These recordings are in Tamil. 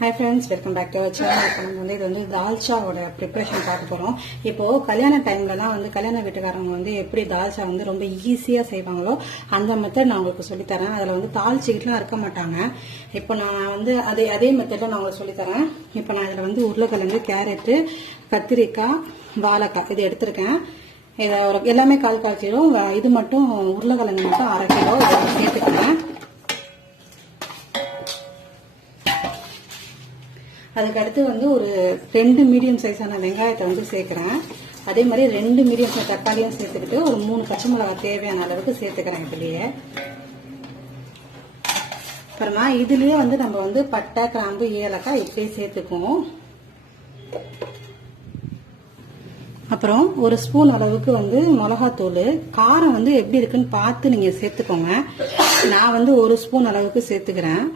Hi friends, welcome back to our channel. இப்போ நம்ம வந்து இது வந்து தால்ச்சாவோட ப்ரிப்பரேஷன் பார்க்க போறோம். இப்போ கல்யாண டைம்லலாம் வந்து கல்யாண வீட்டுக்காரங்க வந்து எப்படி தால்ச்சா வந்து ரொம்ப ஈஸியா செய்வாங்களோ அந்த மெத்தட் நான் உங்களுக்கு சொல்லி தரேன். அதுல வந்து தாளிச்சிக்கிட்டுலாம் இருக்க மாட்டாங்க. இப்போ நான் வந்து அதே மெத்தட்ல நான் உங்களுக்கு சொல்லி தரேன். இப்போ நான் இதுல வந்து உருளைக்கிழங்கு, கேரட், கத்திரிக்காய், வாழைக்காய் இது எடுத்திருக்கேன். இதை எல்லாமே கால் கிலோ, இது மட்டும் உருளைக்கிழங்கு மட்டும் 1/2 கிலோ சேர்த்துக்கிறேன். அதுக்கு அடுத்து வந்து ஒரு 2 மீடியம் சைஸான வெங்காயத்தை வந்து சேர்க்கிறேன். அதே மாதிரி 2 மீடியம் சைஸ் தக்காளியும் சேர்த்துக்கிட்டு ஒரு 3 பச்சை மிளகாய் தேவையான அளவுக்கு சேர்த்துக்கிறேன். இதுலயே அப்புறமா இதுலயே வந்து நம்ம வந்து பட்டை, கிராம்பு, ஏலக்காய் இப்படியே சேர்த்துக்குவோம். அப்புறம் ஒரு ஸ்பூன் அளவுக்கு வந்து மிளகாத்தூள், காரம் வந்து எப்படி இருக்குன்னு பார்த்து நீங்க சேர்த்துக்கோங்க. நான் வந்து ஒரு ஸ்பூன் அளவுக்கு சேர்த்துக்கிறேன்.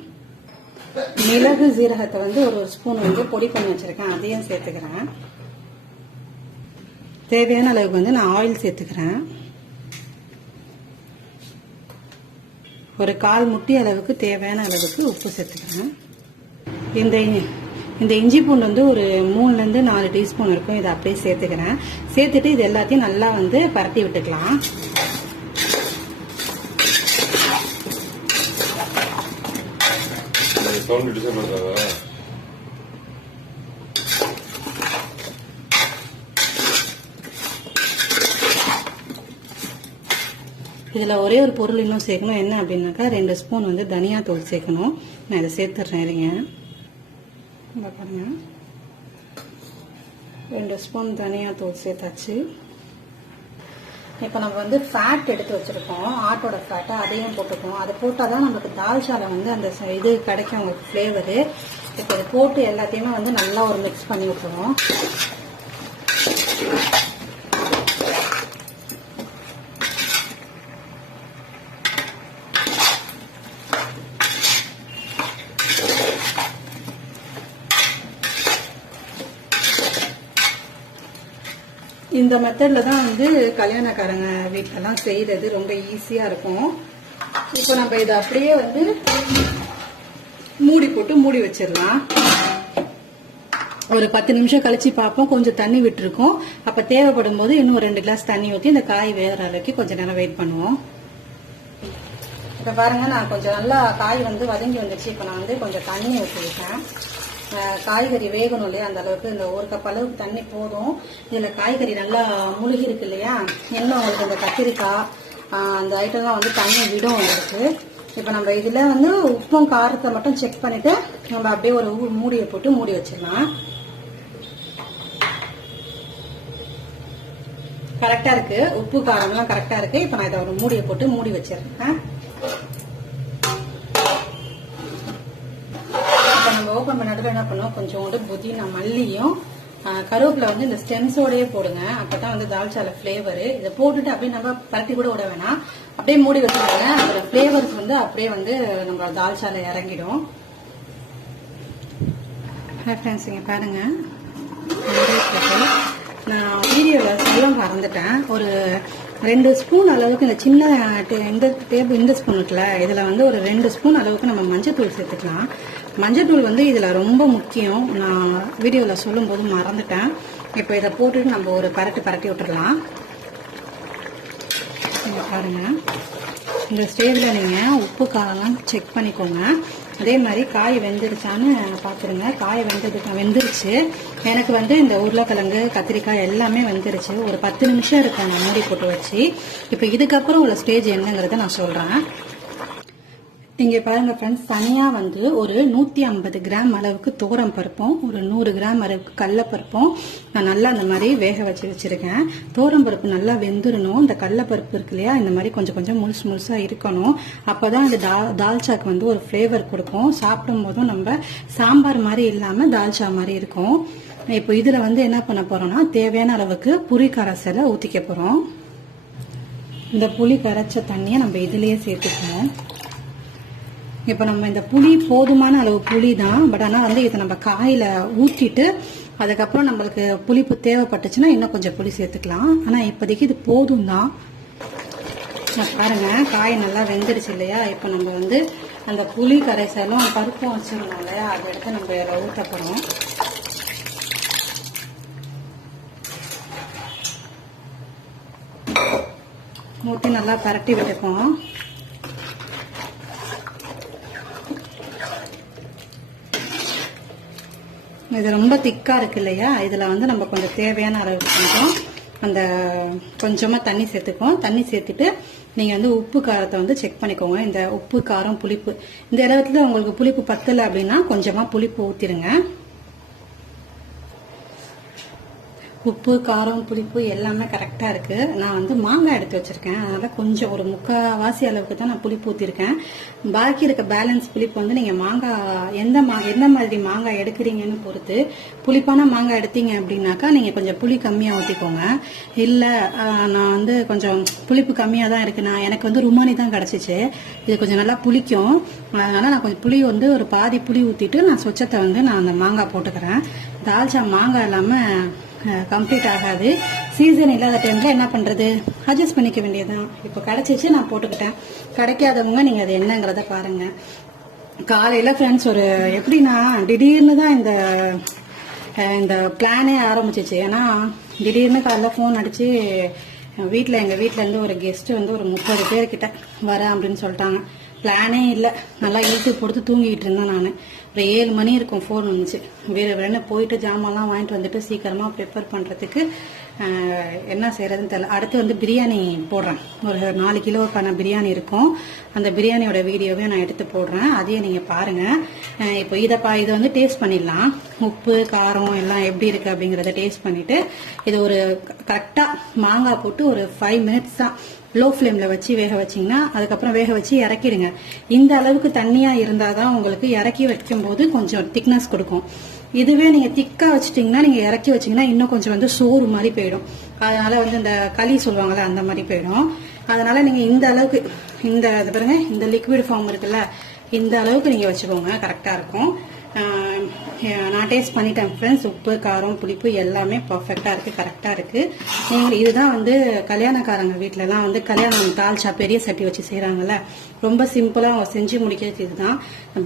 மிளகு சீரகத்தை வந்து ஒரு ஸ்பூன் வந்து பொடி பண்ணி வச்சிருக்கேன், அதையும் சேர்த்துக்கிறேன். தேவையான அளவுக்கு வந்து நான் ஆயில் சேர்த்துக்கிறேன். ஒரு 1/4 முட்டி அளவுக்கு தேவையான அளவுக்கு உப்பு சேர்த்துக்கிறேன். இந்த இஞ்சி பூண்டு வந்து ஒரு 3 ல இருந்து 4 டீஸ்பூன் இருக்கும். இதை அப்படியே சேர்த்துக்கிறேன். சேர்த்துட்டு இது எல்லாத்தையும் நல்லா வந்து பரட்டி விட்டுக்கலாம். இதுல ஒரே ஒரு பொருள் இன்னும் சேர்க்கணும். என்ன அப்படின்னாக்கா 2 ஸ்பூன் வந்து தனியா தூள் சேர்க்கணும். நான் இதை சேர்த்துறேன். இருங்க, பாருங்க, 2 ஸ்பூன் தனியா தூள் சேர்த்தாச்சு. இப்போ நம்ம வந்து ஃபேட் எடுத்து வச்சிருக்கோம், ஆட்டோட ஃபேட்டை, அதையும் போட்டுக்கோம். அதை போட்டாதான் நமக்கு தால்ச்சால வந்து அந்த இது கிடைக்கும், உங்களுக்கு ஃப்ளேவரு. இப்போ இதை போட்டு எல்லாத்தையுமே வந்து நல்லா ஒரு மிக்ஸ் பண்ணி விட்டுருவோம். இந்த மெத்தட்ல தான் வந்து கல்யாணக்காரங்க வீட்டிலலாம் செய்யறது ரொம்ப ஈஸியா இருக்கும். இப்போ நம்ம இதை அப்படியே வந்து மூடி போட்டு மூடி வச்சிடலாம். ஒரு 10 நிமிஷம் கழிச்சு பார்ப்போம். கொஞ்சம் தண்ணி விட்டுருக்கோம். அப்ப தேவைப்படும் போது இன்னும் 2 கிளாஸ் தண்ணி ஊற்றி இந்த காய் வேகிற அளவுக்கு கொஞ்சம் நேரம் வெயிட் பண்ணுவோம். இப்ப பாருங்க, நான் கொஞ்சம் நல்லா காய் வந்து வதங்கி வந்துச்சு. இப்போ நான் வந்து கொஞ்சம் தண்ணி ஊற்றிருக்கேன். காய்கறி வேகணும் இல்லையா, அந்த அளவுக்கு இந்த 1 கப் அளவுக்கு தண்ணி போதும். இதுல காய்கறி நல்லா முழுகி இருக்கு இல்லையா, இன்னும் உங்களுக்கு இந்த கத்திரிக்காய் அந்த ஐட்டம்லாம் வந்து தண்ணி விடும் உங்களுக்கு. இப்ப நம்ம இதுல வந்து உப்பும் காரத்தை மட்டும் செக் பண்ணிட்டு நம்ம அப்படியே ஒரு மூடியை போட்டு மூடி வச்சிடலாம். கரெக்டா இருக்கு, உப்பு காரம்லாம் கரெக்டா இருக்கு. இப்ப நான் இதை ஒரு மூடியை போட்டு மூடி வச்சிருக்கேன். நம்ம ஓபன் பண்ணதுல என்ன பண்ணுவோம், கொஞ்சோண்டு புதினா, மல்லியும் கருவேப்பிலை வந்து இந்த ஸ்டெம்ஸோடயே போடுங்க. அப்பதான் வந்து தால்ச்சால ஃபிளேவரு. இதை போட்டுட்டு அப்படியே நம்ம பரட்டி கூட விட வேணாம், அப்படியே மூடி வச்சுருங்க. அதோட ஃபிளேவர்ஸ் வந்து அப்படியே வந்து நம்ம தால்ச்சால இறங்கிடும். ஃப்ரெண்ட்ஸ், இங்க பாருங்க, நான் வீடியோல சொல்ல மறந்துட்டேன். ஒரு 2 ஸ்பூன் அளவுக்கு இந்த சின்ன இந்த ஸ்பூன் இருக்குல்ல, இதுல வந்து ஒரு 2 ஸ்பூன் அளவுக்கு நம்ம மஞ்சத்தூள் சேர்த்துக்கலாம். மஞ்சத்தூள் வந்து இதுல ரொம்ப முக்கியம். நான் வீடியோல சொல்லும் போது மறந்துட்டேன். இப்போ இதை போட்டுட்டு நம்ம ஒரு பரட்டி விட்டுடலாம். பாருங்க, இந்த ஸ்டேஜ்ல நீங்க உப்பு காரம்லாம் செக் பண்ணிக்கோங்க. அதே மாதிரி காய் வெந்துருச்சான்னு பாத்துருங்க. காய் வெந்துருச்சு. எனக்கு வந்து இந்த உருளைக்கிழங்கு, கத்திரிக்காய் எல்லாமே வெந்துருச்சு. ஒரு 10 நிமிஷம் இருக்கும் நான் மூடி போட்டு வச்சு. இப்ப இதுக்கப்புறம் உள்ள ஸ்டேஜ் என்னங்கறத நான் சொல்றேன். இங்க பாருங்க ஃப்ரெண்ட்ஸ், தனியா வந்து ஒரு 150 கிராம் அளவுக்கு தோரம் பருப்பும், ஒரு 100 கிராம் அளவுக்கு கடலைப்பருப்பும் நான் நல்லா அந்த மாதிரி வேக வச்சிருக்கேன். தோரம் பருப்பு நல்லா வெந்துடணும். இந்த கடலைப்பருப்பு இருக்கு இல்லையா, இந்த மாதிரி கொஞ்சம் கொஞ்சம் முழுசா இருக்கணும். அப்பதான் அந்த தால்ச்சாக்கு வந்து ஒரு ஃபிளேவர் கொடுக்கும். சாப்பிடும் போதும் நம்ம சாம்பார் மாதிரி இல்லாம தால்ச்சா மாதிரி இருக்கும். இப்போ இதுல வந்து என்ன பண்ண போறோம்னா, தேவையான அளவுக்கு புளி கரைசலை ஊத்திக்க போறோம். இந்த புளி கரைச்ச தண்ணியை நம்ம இதுலயே சேர்த்துக்கணும். இப்ப நம்ம இந்த புளி போதுமான அளவு புளி தான், பட் ஆனா வந்து இதை நம்ம காயில ஊற்றிட்டு அதுக்கப்புறம் நம்மளுக்கு புளிப்பு தேவைப்பட்டுச்சுன்னா இன்னும் கொஞ்சம் புளி சேர்த்துக்கலாம். ஆனா இப்போதைக்கு இது போதும் தான். பாருங்க, காய் நல்லா வெந்துடுச்சு இல்லையா. இப்ப நம்ம வந்து அந்த புளி கரைசலும் பருப்பும் வச்சிருந்தோம் இல்லையா, அதை எடுத்து நம்ம இதில் ஊற்ற போகிறோம். ஊற்றி நல்லா பரட்டி விட்டுப்போம். இது ரொம்ப திக்கா இருக்கு இல்லையா, இதுல வந்து நம்ம கொஞ்சம் தேவையான அளவுக்கு கொஞ்சமா தண்ணி சேர்த்துக்குவோம். தண்ணி சேர்த்துட்டு நீங்க வந்து உப்பு காரத்தை வந்து செக் பண்ணிக்கோங்க. இந்த உப்பு காரம் புளிப்பு இந்த இடத்துல உங்களுக்கு புளிப்பு பத்தல அப்படின்னா கொஞ்சமா புளிப்பு ஊத்திடுங்க. உப்பு காரம் புளிப்பு எல்லாமே கரெக்டா இருக்கு. நான் வந்து மாங்காய் எடுத்து வச்சிருக்கேன், அதனால கொஞ்சம் ஒரு முக்காவாசி அளவுக்கு தான் நான் புளிப்பு ஊத்திருக்கேன். பாக்கி இருக்க பேலன்ஸ் புளிப்பு வந்து நீங்க மாங்காய் எந்த மாதிரி மாங்காய் எடுக்கிறீங்கன்னு பொறுத்து. புளிப்பான மாங்காய் எடுத்தீங்க அப்படின்னாக்கா நீங்க கொஞ்சம் புளி கம்மியா ஊத்திக்கோங்க. இல்ல நான் வந்து கொஞ்சம் புளிப்பு கம்மியா தான் இருக்கு, எனக்கு வந்து ருமானி தான் கிடைச்சிச்சு, இது கொஞ்சம் நல்லா புளிக்கும், அதனால நான் கொஞ்சம் புளி வந்து ஒரு பாதி புளி ஊத்திட்டு நான் சொச்சத்தை வந்து நான் அந்த மாங்காய் போட்டுக்கிறேன். தால்ச்சா மாங்காய் இல்லாம கம்ப்ளீட் ஆகாது. சீசன் இல்லாத டைம்ல என்ன பண்றது, அட்ஜஸ்ட் பண்ணிக்க வேண்டியதுதான். இப்போ கிடைச்சிச்சு, நான் போட்டுக்கிட்டேன். கிடைக்காதவங்க நீங்க அது என்னங்கிறத பாருங்க. காலையில ஃப்ரெண்ட்ஸ் ஒரு எப்படின்னா திடீர்னு தான் இந்த பிளானே ஆரம்பிச்சிச்சு. ஏன்னா திடீர்னு காலைல ஃபோன் அடிச்சு எங்க வீட்டுல இருந்து ஒரு கெஸ்ட் வந்து ஒரு 30 பேர்கிட்ட வரேன் அப்படின்னு சொல்லிட்டாங்க. பிளானே இல்லை, நல்லா இழுத்து போட்டு தூங்கிட்டு இருந்தேன். நான் ஒரு 7 மணி இருக்கும் ஃபோன் வந்துச்சு. வேற போயிட்டு ஜாமான்லாம் வாங்கிட்டு வந்துட்டு சீக்கிரமா ப்ரிப்பேர் பண்றதுக்கு என்ன செய்யறதுன்னு தெரியல. அடுத்து வந்து பிரியாணி போடுறேன், ஒரு 4 கிலோக்கான பிரியாணி இருக்கும். அந்த பிரியாணியோட வீடியோவே நான் எடுத்து போடுறேன், அதையே நீங்க பாருங்க. இப்போ இதை வந்து டேஸ்ட் பண்ணிடலாம். உப்பு காரம் எல்லாம் எப்படி இருக்கு அப்படிங்கறத டேஸ்ட் பண்ணிட்டு இது ஒரு கரெக்டா மாங்காய் போட்டு ஒரு 5 மினிட்ஸ் தான் லோ ஃப்ளேம்ல வச்சு வேக வச்சீங்கன்னா அதுக்கப்புறம் வேக வச்சு இறக்கிடுங்க. இந்த அளவுக்கு தண்ணியா இருந்தாதான் உங்களுக்கு இறக்கி வைக்கும் போது கொஞ்சம் திக்னஸ் கொடுக்கும். இதுவே நீங்க திக்கா வச்சுட்டீங்கன்னா நீங்க இறக்கி வச்சீங்கன்னா இன்னும் கொஞ்சம் வந்து சோறு மாதிரி போயிடும். அதனால வந்து இந்த களி சொல்லுவாங்கல்ல அந்த மாதிரி போயிடும். அதனால நீங்க இந்த அளவுக்கு பாருங்க, இந்த லிக்விட் ஃபார்ம் இருக்குல்ல, இந்த அளவுக்கு நீங்க வச்சுக்கோங்க, கரெக்டா இருக்கும். நான் டேஸ்ட் பண்ணிட்டேன் ஃப்ரெண்ட்ஸ். உப்பு காரம் புளிப்பு எல்லாமே பர்ஃபெக்டா இருக்கு, கரெக்டா இருக்கு. இதுதான் வந்து கல்யாணக்காரங்க வீட்டுல எல்லாம் வந்து கல்யாணம் தால்ச்சா பெரிய சட்டி வச்சு செய்யறாங்கல்ல, ரொம்ப சிம்பிளா செஞ்சு முடிக்கிறது இதுதான்.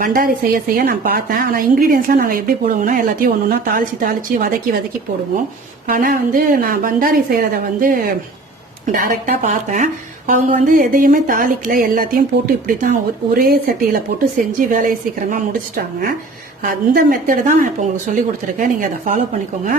பண்டாரி செய்ய நான் பார்த்தேன். ஆனா இன்கிரீடியன்ஸ்லாம் நாங்க எப்படி போடுவோம்னா எல்லாத்தையும் ஒன்னொன்னா தாளிச்சு வதக்கி போடுவோம். ஆனா வந்து நான் பண்டாரி செய்யறத வந்து டைரக்டா பார்த்தேன். அவங்க வந்து எதையுமே தாளிக்கல, எல்லாத்தையும் போட்டு இப்படித்தான் ஒரே சட்டியில போட்டு செஞ்சு வேலையை சீக்கிரமா முடிச்சுட்டாங்க. அந்த மெத்தட் தான் நான் இப்போ உங்களுக்கு சொல்லி கொடுத்துருக்கேன். நீங்க அதை ஃபாலோ பண்ணிக்கோங்க.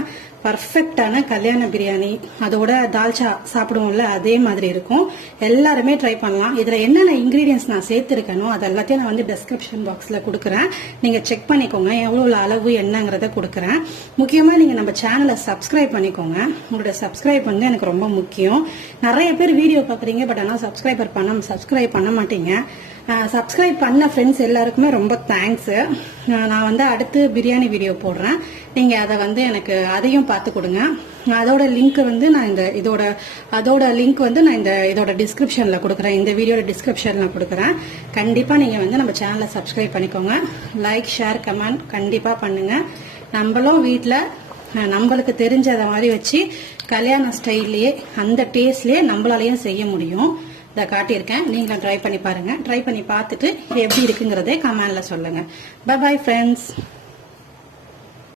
பர்ஃபெக்டான கல்யாண பிரியாணி அதோட தால்ச்சா சாப்பிடுவோம்ல அதே மாதிரி இருக்கும். எல்லாருமே ட்ரை பண்ணலாம். இதுல என்னென்ன இன்கிரீடியன்ஸ் நான் சேர்த்திருக்கேனோ அது எல்லாத்தையும் நான் வந்து டிஸ்கிரிப்ஷன் பாக்ஸ்ல கொடுக்குறேன், நீங்க செக் பண்ணிக்கோங்க. எவ்வளவு அளவு என்னங்கிறத கொடுக்குறேன். முக்கியமா நீங்க நம்ம சேனலை சப்ஸ்கிரைப் பண்ணிக்கோங்க. உங்களோட சப்ஸ்கிரைப் வந்து எனக்கு ரொம்ப முக்கியம். நிறைய பேர் வீடியோ பாக்குறீங்க, பட் ஆனால் சப்ஸ்கிரைப் பண்ண மாட்டீங்க. சப்ஸ்கிரைப் பண்ண ஃப்ரெண்ட்ஸ் எல்லாருக்குமே ரொம்ப தேங்க்ஸ். நான் வந்து அடுத்து பிரியாணி வீடியோ போடுறேன், நீங்க அதை வந்து எனக்கு அதையும் பார்த்து கொடுங்க. அதோட லிங்க் வந்து நான் அதோட லிங்க் வந்து நான் இதோட டிஸ்கிரிப்ஷன்ல கொடுக்குறேன், இந்த வீடியோட டிஸ்கிரிப்ஷன்ல கொடுக்குறேன். கண்டிப்பா நீங்க வந்து நம்ம சேனலை சப்ஸ்கிரைப் பண்ணிக்கோங்க. லைக் ஷேர் கமெண்ட் கண்டிப்பா பண்ணுங்க. நம்மளும் வீட்டுல நம்மளுக்கு தெரிஞ்சத மாதிரி வச்சு கல்யாண ஸ்டைல்லயே அந்த டேஸ்ட்லயே நம்மளாலையும் செய்ய முடியும். இதை காட்டியிருக்கேன், நீங்களும் ட்ரை பண்ணி பாருங்க. ட்ரை பண்ணி பார்த்துட்டு எப்படி இருக்குங்கிறதே கமெண்ட்ல சொல்லுங்க. Bye bye friends.